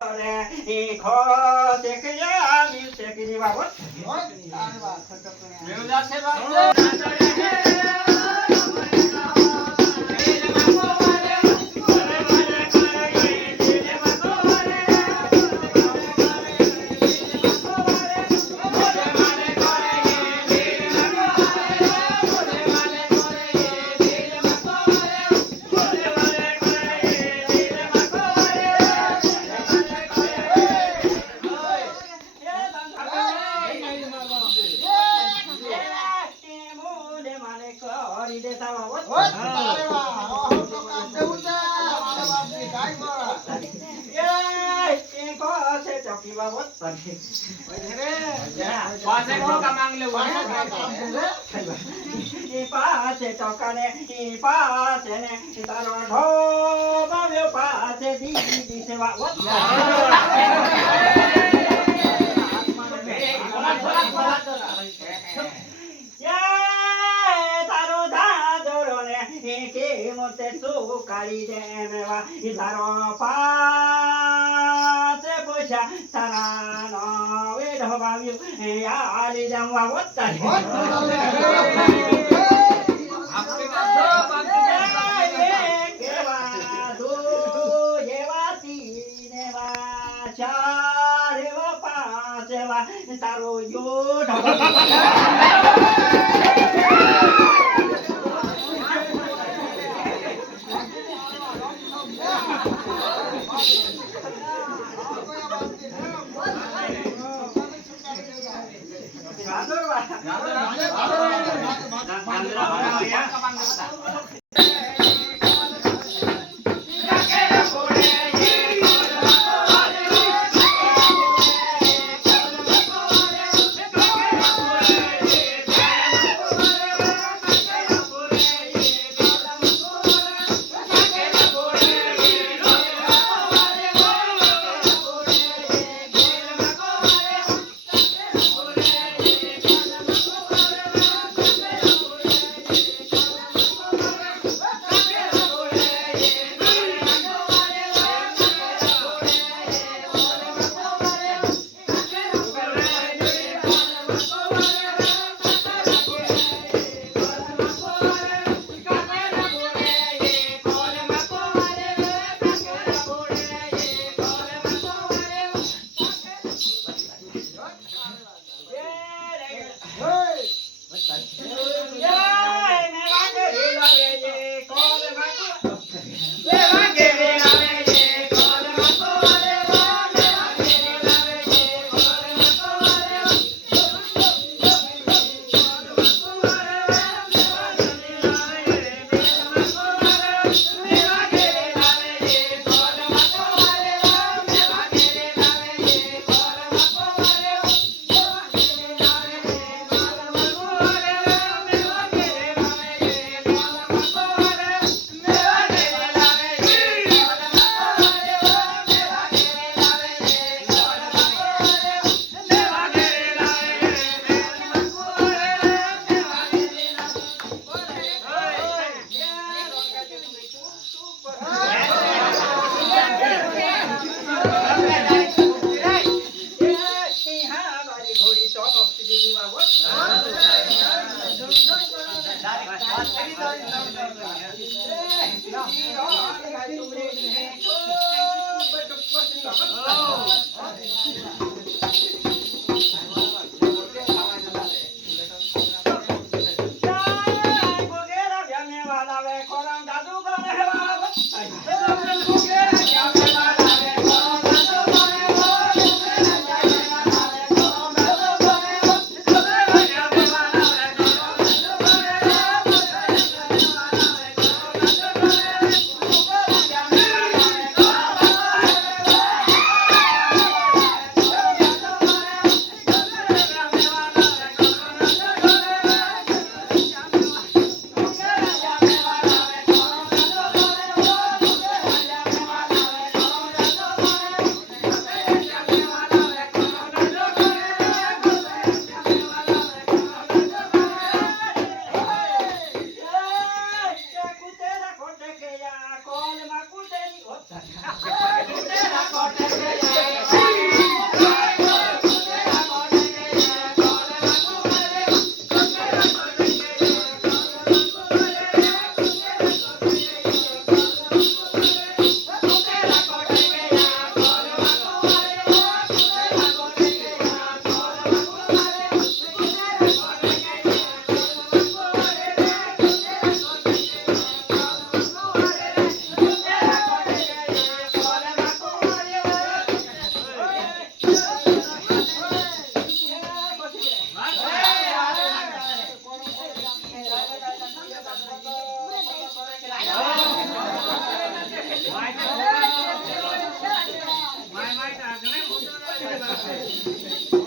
એ ખો દેખયા મિલ શેકરી બાબત તારી વાત ખટકણે મેળા છે બાબત કરી દેતા બાબત તારી વાત હું તો કામ દેવું છે મારા બાપની કાઈ મારા એ કો છે ચોકી બાબત પાસે કોણ કામ લેવું એ પાસે ચોકાને એ પાસે ને તારો ઢોબાવ્યો પાસે દીદી છે બાબત તારો ધાદરો ને કે મોતે તું કાઢી દે મેવા તારો પાસે પોછા તારા નો વેઢો વાવ્યું આલી જમવા વત્તા કેવા દો એવા તીન એવા ચાર એવા પાંચ એવા તારો યોઢો છે.